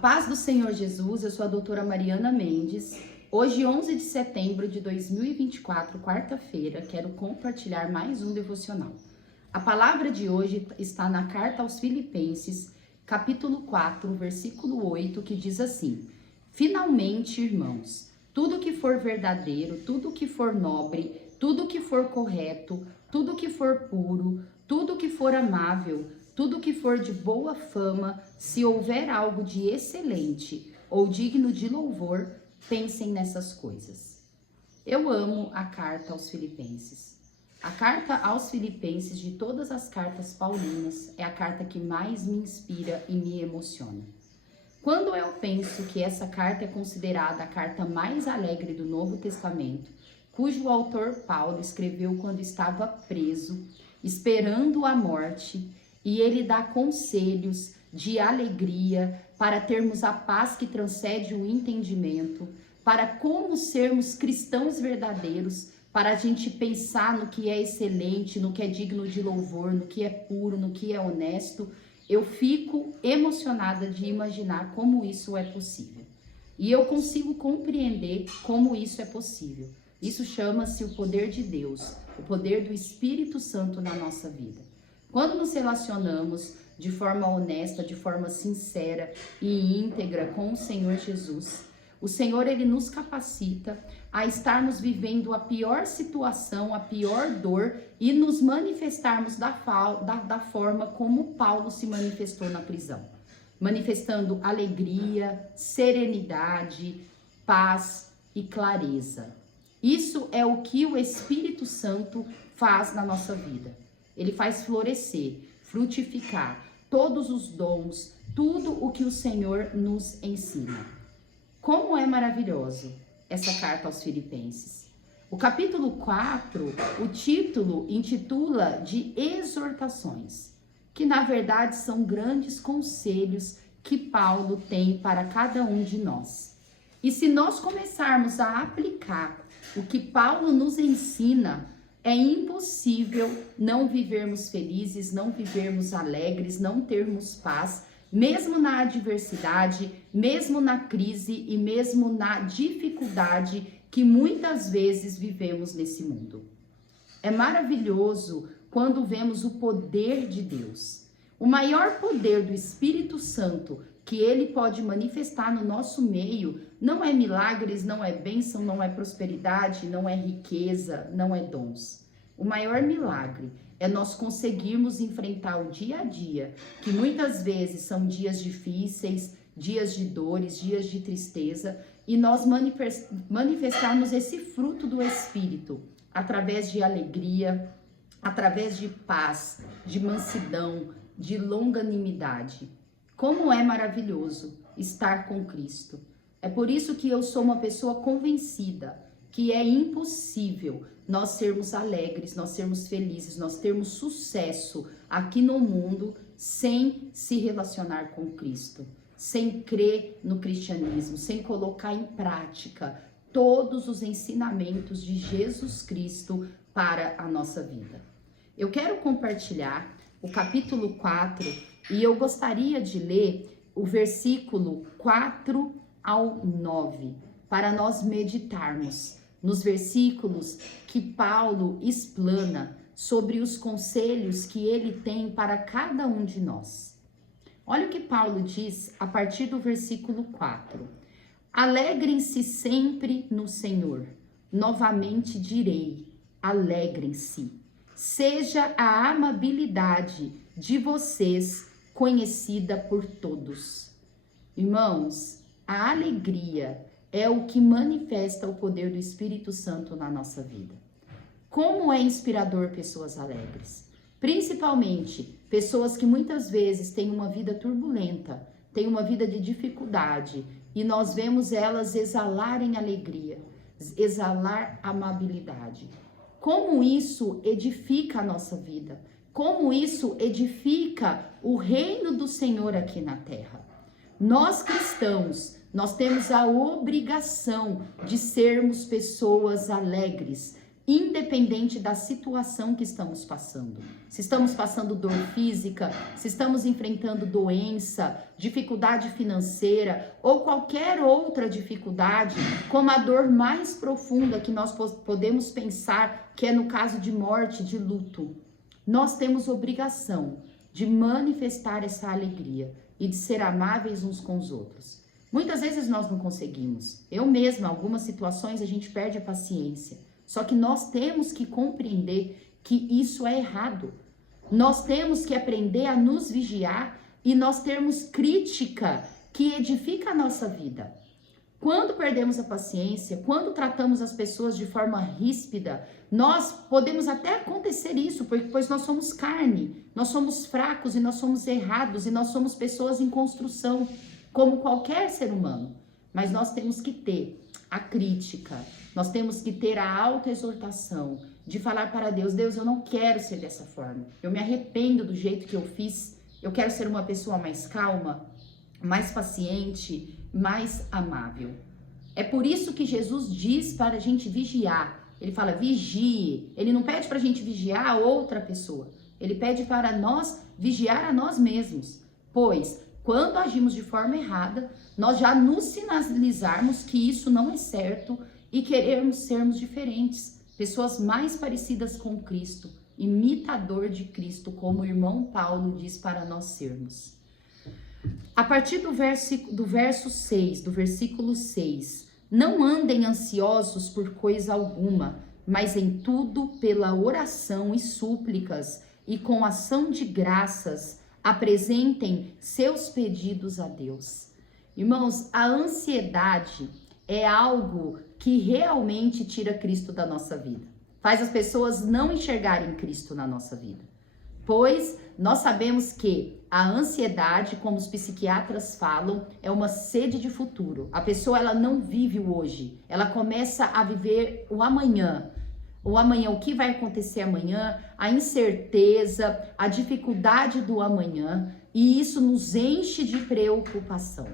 Paz do Senhor Jesus, eu sou a doutora Mariana Mendes. Hoje, 11 de setembro de 2024, quarta-feira, quero compartilhar mais um devocional. A palavra de hoje está na carta aos Filipenses, capítulo 4, versículo 8, que diz assim: Finalmente, irmãos, tudo que for verdadeiro, tudo que for nobre, tudo que for correto, tudo que for puro, tudo que for amável, tudo que for de boa fama, se houver algo de excelente ou digno de louvor, pensem nessas coisas. Eu amo a carta aos Filipenses. A carta aos Filipenses, de todas as cartas paulinas, é a carta que mais me inspira e me emociona. Quando eu penso que essa carta é considerada a carta mais alegre do Novo Testamento, cujo autor Paulo escreveu quando estava preso, esperando a morte, e ele dá conselhos de alegria para termos a paz que transcende o entendimento, para como sermos cristãos verdadeiros, para a gente pensar no que é excelente, no que é digno de louvor, no que é puro, no que é honesto. Eu fico emocionada de imaginar como isso é possível. E eu consigo compreender como isso é possível. Isso chama-se o poder de Deus, o poder do Espírito Santo na nossa vida. Quando nos relacionamos de forma honesta, de forma sincera e íntegra com o Senhor Jesus, o Senhor, ele nos capacita a estarmos vivendo a pior situação, a pior dor e nos manifestarmos da forma como Paulo se manifestou na prisão. Manifestando alegria, serenidade, paz e clareza. Isso é o que o Espírito Santo faz na nossa vida. Ele faz florescer, frutificar todos os dons, tudo o que o Senhor nos ensina. Como é maravilhoso essa carta aos Filipenses. O capítulo 4, o título intitula de exortações, que na verdade são grandes conselhos que Paulo tem para cada um de nós. E se nós começarmos a aplicar o que Paulo nos ensina, é impossível não vivermos felizes, não vivermos alegres, não termos paz, mesmo na adversidade, mesmo na crise e mesmo na dificuldade que muitas vezes vivemos nesse mundo. É maravilhoso quando vemos o poder de Deus. O maior poder do Espírito Santo que ele pode manifestar no nosso meio não é milagres, não é bênção, não é prosperidade, não é riqueza, não é dons. O maior milagre é nós conseguirmos enfrentar o dia a dia, que muitas vezes são dias difíceis, dias de dores, dias de tristeza, e nós manifestarmos esse fruto do Espírito através de alegria, através de paz, de mansidão, de longanimidade. Como é maravilhoso estar com Cristo. É por isso que eu sou uma pessoa convencida que é impossível nós sermos alegres, nós sermos felizes, nós termos sucesso aqui no mundo sem se relacionar com Cristo, sem crer no cristianismo, sem colocar em prática todos os ensinamentos de Jesus Cristo para a nossa vida. Eu quero compartilhar o capítulo 4 e eu gostaria de ler o versículo 4 ao 9, para nós meditarmos nos versículos que Paulo explana sobre os conselhos que ele tem para cada um de nós. Olha o que Paulo diz a partir do versículo 4. Alegrem-se sempre no Senhor. Novamente direi, alegrem-se. Seja a amabilidade de vocês conhecida por todos. Irmãos, a alegria é o que manifesta o poder do Espírito Santo na nossa vida. Como é inspirador pessoas alegres, principalmente pessoas que muitas vezes têm uma vida turbulenta, têm uma vida de dificuldade, e nós vemos elas exalarem alegria, exalar amabilidade. Como isso edifica a nossa vida, como isso edifica o reino do Senhor aqui na terra. Nós cristãos, nós temos a obrigação de sermos pessoas alegres, independente da situação que estamos passando. Se estamos passando dor física, se estamos enfrentando doença, dificuldade financeira ou qualquer outra dificuldade, como a dor mais profunda que nós podemos pensar, que é no caso de morte, de luto, nós temos obrigação de manifestar essa alegria e de ser amáveis uns com os outros. Muitas vezes nós não conseguimos. Eu mesma, em algumas situações, a gente perde a paciência. Só que nós temos que compreender que isso é errado. Nós temos que aprender a nos vigiar e nós termos crítica que edifica a nossa vida. Quando perdemos a paciência, quando tratamos as pessoas de forma ríspida, nós podemos até acontecer isso, pois nós somos carne, nós somos fracos e nós somos errados e nós somos pessoas em construção, como qualquer ser humano. Mas nós temos que ter a crítica, nós temos que ter a autoexortação, de falar para Deus, Deus, eu não quero ser dessa forma, eu me arrependo do jeito que eu fiz, eu quero ser uma pessoa mais calma, mais paciente, mais amável. É por isso que Jesus diz para a gente vigiar, ele fala vigie, ele não pede para a gente vigiar a outra pessoa, ele pede para nós vigiar a nós mesmos, pois quando agimos de forma errada, nós já nos sinalizarmos que isso não é certo e queremos sermos diferentes, pessoas mais parecidas com Cristo, imitador de Cristo, como o irmão Paulo diz para nós sermos. A partir do verso 6, do versículo 6, não andem ansiosos por coisa alguma, mas em tudo pela oração e súplicas e com ação de graças, apresentem seus pedidos a Deus. Irmãos, a ansiedade é algo que realmente tira Cristo da nossa vida. Faz as pessoas não enxergarem Cristo na nossa vida. Pois nós sabemos que a ansiedade, como os psiquiatras falam, é uma sede de futuro. A pessoa ela não vive o hoje, ela começa a viver o amanhã. O amanhã, o que vai acontecer amanhã, a incerteza, a dificuldade do amanhã, e isso nos enche de preocupação.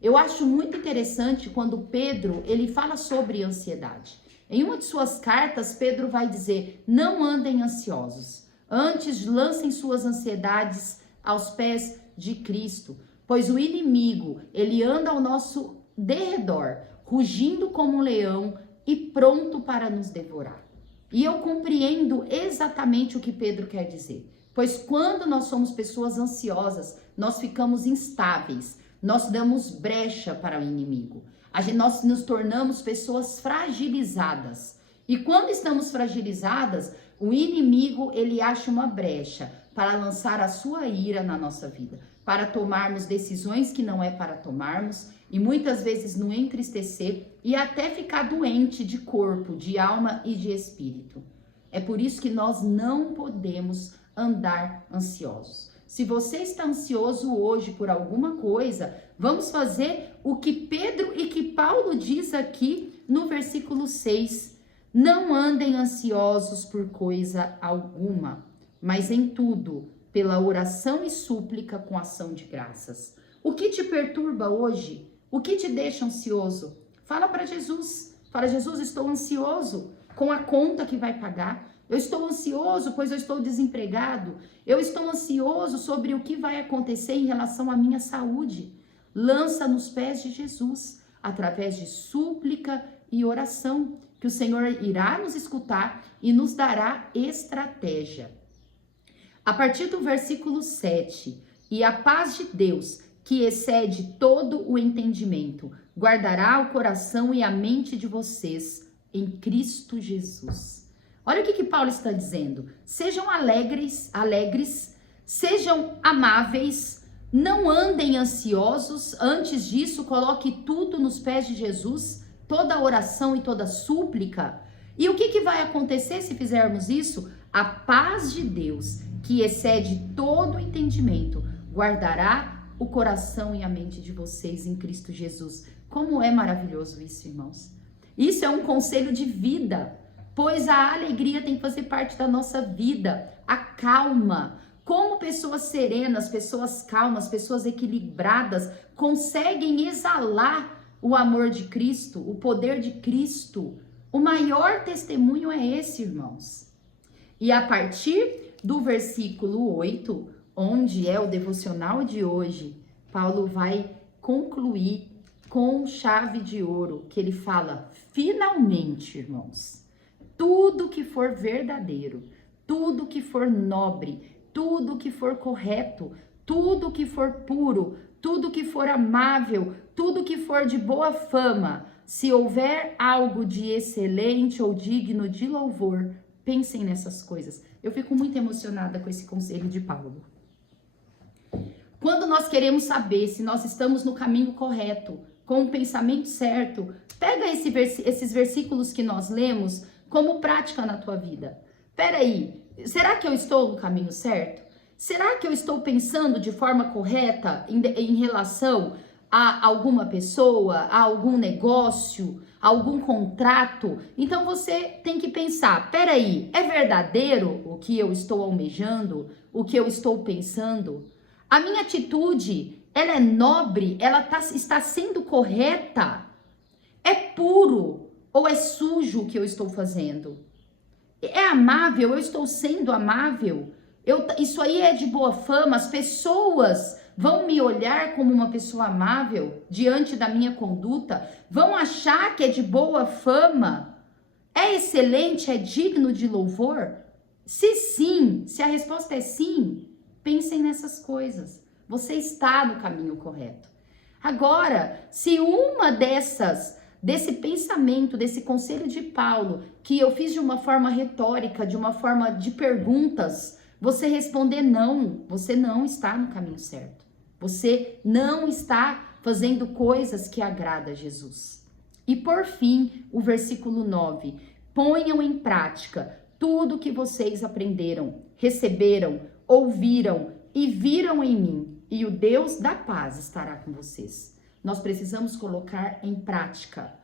Eu acho muito interessante quando Pedro, ele fala sobre ansiedade. Em uma de suas cartas, Pedro vai dizer, não andem ansiosos, antes lancem suas ansiedades aos pés de Cristo, pois o inimigo, ele anda ao nosso derredor, rugindo como um leão e pronto para nos devorar. E eu compreendo exatamente o que Pedro quer dizer, pois quando nós somos pessoas ansiosas, nós ficamos instáveis, nós damos brecha para o inimigo, nós nos tornamos pessoas fragilizadas. E quando estamos fragilizadas, o inimigo ele acha uma brecha para lançar a sua ira na nossa vida, para tomarmos decisões que não é para tomarmos e muitas vezes nos entristecer e até ficar doente de corpo, de alma e de espírito. É por isso que nós não podemos andar ansiosos. Se você está ansioso hoje por alguma coisa, vamos fazer o que Pedro e que Paulo diz aqui no versículo 6. Não andem ansiosos por coisa alguma, mas em tudo, pela oração e súplica com ação de graças. O que te perturba hoje? O que te deixa ansioso? Fala para Jesus. Fala, Jesus, estou ansioso com a conta que vai pagar. Eu estou ansioso, pois eu estou desempregado. Eu estou ansioso sobre o que vai acontecer em relação à minha saúde. Lança nos pés de Jesus, através de súplica e oração, que o Senhor irá nos escutar e nos dará estratégia. A partir do versículo 7, e a paz de Deus, que excede todo o entendimento, guardará o coração e a mente de vocês em Cristo Jesus. Olha o que Paulo está dizendo. Sejam alegres, sejam amáveis, não andem ansiosos. Antes disso, coloque tudo nos pés de Jesus, toda oração e toda súplica. E o que vai acontecer se fizermos isso? A paz de Deus, que excede todo o entendimento, guardará o coração e a mente de vocês em Cristo Jesus. Como é maravilhoso isso, irmãos. Isso é um conselho de vida, pois a alegria tem que fazer parte da nossa vida, a calma. Como pessoas serenas, pessoas calmas, pessoas equilibradas conseguem exalar o amor de Cristo, o poder de Cristo O maior testemunho é esse, irmãos. E a partir do versículo 8, onde é o devocional de hoje, Paulo vai concluir com chave de ouro, que ele fala: finalmente, irmãos, tudo que for verdadeiro, tudo que for nobre, tudo que for correto, tudo que for puro, tudo que for amável, tudo que for de boa fama, se houver algo de excelente ou digno de louvor, pensem nessas coisas. Eu fico muito emocionada com esse conselho de Paulo. Quando nós queremos saber se nós estamos no caminho correto, com o pensamento certo, pega esses versículos que nós lemos como prática na tua vida. Peraí, será que eu estou no caminho certo? Será que eu estou pensando de forma correta em relação a alguma pessoa, a algum negócio, a algum contrato? Então você tem que pensar, peraí, é verdadeiro o que eu estou almejando, o que eu estou pensando? A minha atitude, ela é nobre, ela está sendo correta? É puro ou é sujo o que eu estou fazendo? É amável, eu estou sendo amável? Isso aí é de boa fama, as pessoas vão me olhar como uma pessoa amável diante da minha conduta? Vão achar que é de boa fama? É excelente, é digno de louvor? Se sim, se a resposta é sim, pensem nessas coisas. Você está no caminho correto. Agora, se uma desse pensamento, desse conselho de Paulo, que eu fiz de uma forma retórica, de uma forma de perguntas, você responder não, você não está no caminho certo. Você não está fazendo coisas que agradam a Jesus. E por fim, o versículo 9. Ponham em prática tudo que vocês aprenderam, receberam, ouviram e viram em mim, e o Deus da paz estará com vocês. Nós precisamos colocar em prática.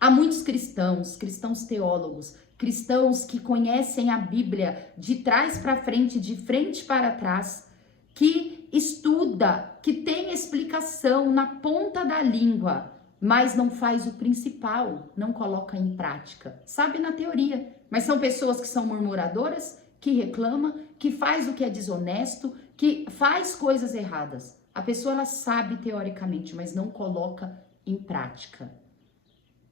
Há muitos cristãos teólogos, cristãos que conhecem a Bíblia de trás para frente, de frente para trás, que estuda, que tem explicação na ponta da língua, mas não faz o principal, não coloca em prática. Sabe na teoria, mas são pessoas que são murmuradoras, que reclamam, que faz o que é desonesto, que faz coisas erradas. A pessoa ela sabe teoricamente, mas não coloca em prática.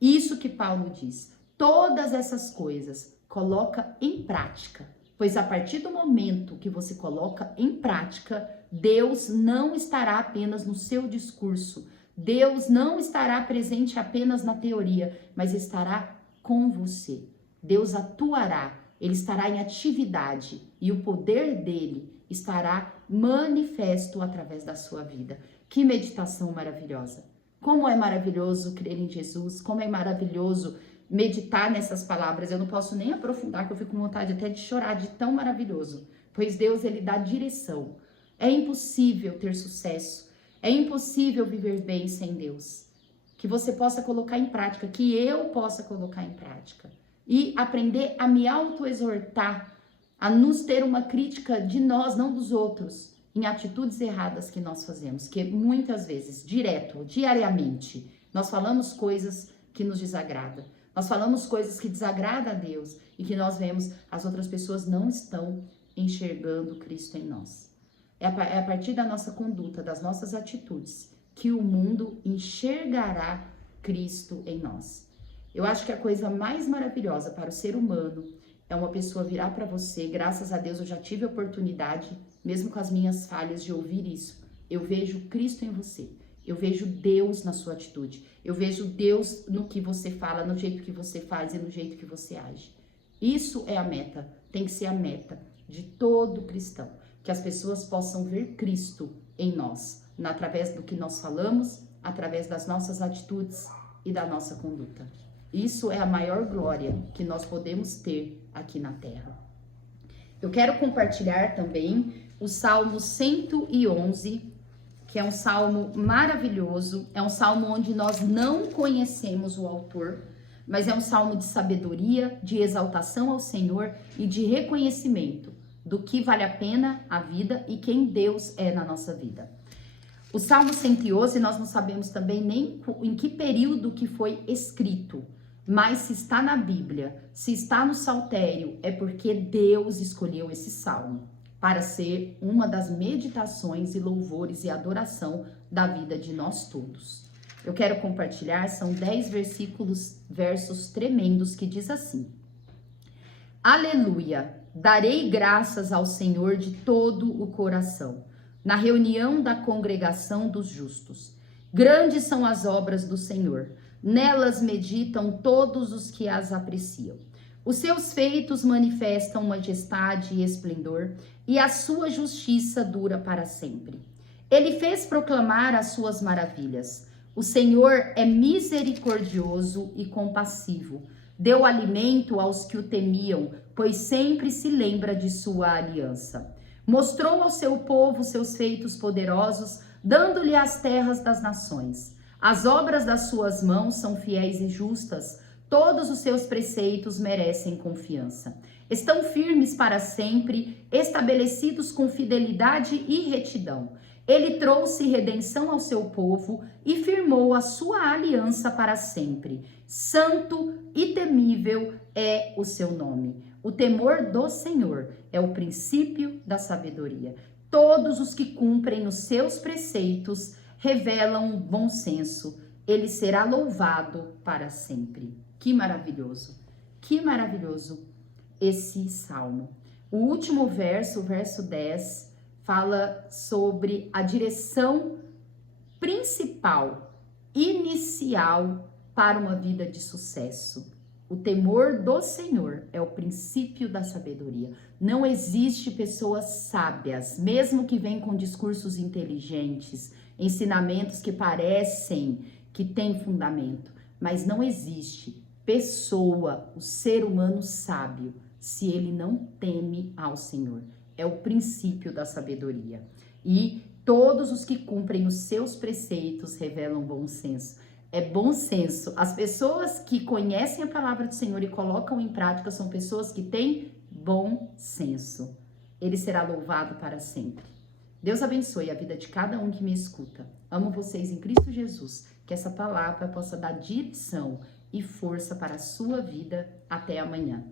Isso que Paulo diz. Todas essas coisas coloca em prática, pois a partir do momento que você coloca em prática, Deus não estará apenas no seu discurso, Deus não estará presente apenas na teoria, mas estará com você. Deus atuará, ele estará em atividade e o poder dele estará manifesto através da sua vida. Que meditação maravilhosa! Como é maravilhoso crer em Jesus, como é maravilhoso meditar nessas palavras. Eu não posso nem aprofundar, que eu fico com vontade até de chorar de tão maravilhoso, pois Deus, ele dá direção. É impossível ter sucesso, é impossível viver bem sem Deus. Que você possa colocar em prática, que eu possa colocar em prática e aprender a me autoexortar, a nos ter uma crítica de nós, não dos outros, em atitudes erradas que nós fazemos, que muitas vezes, diariamente, nós falamos coisas que nos desagradam. Nós falamos coisas que desagradam a Deus e que nós vemos as outras pessoas não estão enxergando Cristo em nós. É a partir da nossa conduta, das nossas atitudes, que o mundo enxergará Cristo em nós. Eu acho que a coisa mais maravilhosa para o ser humano é uma pessoa virar para você. Graças a Deus eu já tive a oportunidade, mesmo com as minhas falhas, de ouvir isso. Eu vejo Cristo em você. Eu vejo Deus na sua atitude. Eu vejo Deus no que você fala, no jeito que você faz e no jeito que você age. Isso é a meta, tem que ser a meta de todo cristão. Que as pessoas possam ver Cristo em nós, através do que nós falamos, através das nossas atitudes e da nossa conduta. Isso é a maior glória que nós podemos ter aqui na terra. Eu quero compartilhar também o Salmo 111, que é um salmo maravilhoso, é um salmo onde nós não conhecemos o autor, mas é um salmo de sabedoria, de exaltação ao Senhor e de reconhecimento do que vale a pena a vida e quem Deus é na nossa vida. O Salmo 111, nós não sabemos também nem em que período que foi escrito. Mas se está na Bíblia, se está no Saltério, é porque Deus escolheu esse salmo para ser uma das meditações e louvores e adoração da vida de nós todos. Eu quero compartilhar, são 10 versos tremendos que diz assim: Aleluia! Darei graças ao Senhor de todo o coração, na reunião da congregação dos justos. Grandes são as obras do Senhor, nelas meditam todos os que as apreciam. Os seus feitos manifestam majestade e esplendor, e a sua justiça dura para sempre. Ele fez proclamar as suas maravilhas. O Senhor é misericordioso e compassivo. Deu alimento aos que o temiam, pois sempre se lembra de sua aliança. Mostrou ao seu povo seus feitos poderosos, dando-lhe as terras das nações. As obras das suas mãos são fiéis e justas. Todos os seus preceitos merecem confiança. Estão firmes para sempre, estabelecidos com fidelidade e retidão. Ele trouxe redenção ao seu povo e firmou a sua aliança para sempre. Santo e temível é o seu nome. O temor do Senhor é o princípio da sabedoria. Todos os que cumprem os seus preceitos revelam bom senso. Ele será louvado para sempre. Que maravilhoso esse salmo. O último verso, o verso 10, fala sobre a direção principal, inicial para uma vida de sucesso. O temor do Senhor é o princípio da sabedoria. Não existe pessoas sábias, mesmo que venham com discursos inteligentes, ensinamentos que parecem que têm fundamento, mas não existe pessoa, o ser humano sábio, se ele não teme ao Senhor. É o princípio da sabedoria. E todos os que cumprem os seus preceitos revelam bom senso. É bom senso. As pessoas que conhecem a palavra do Senhor e colocam em prática são pessoas que têm bom senso. Ele será louvado para sempre. Deus abençoe a vida de cada um que me escuta. Amo vocês em Cristo Jesus. Que essa palavra possa dar direção e força para a sua vida. Até amanhã.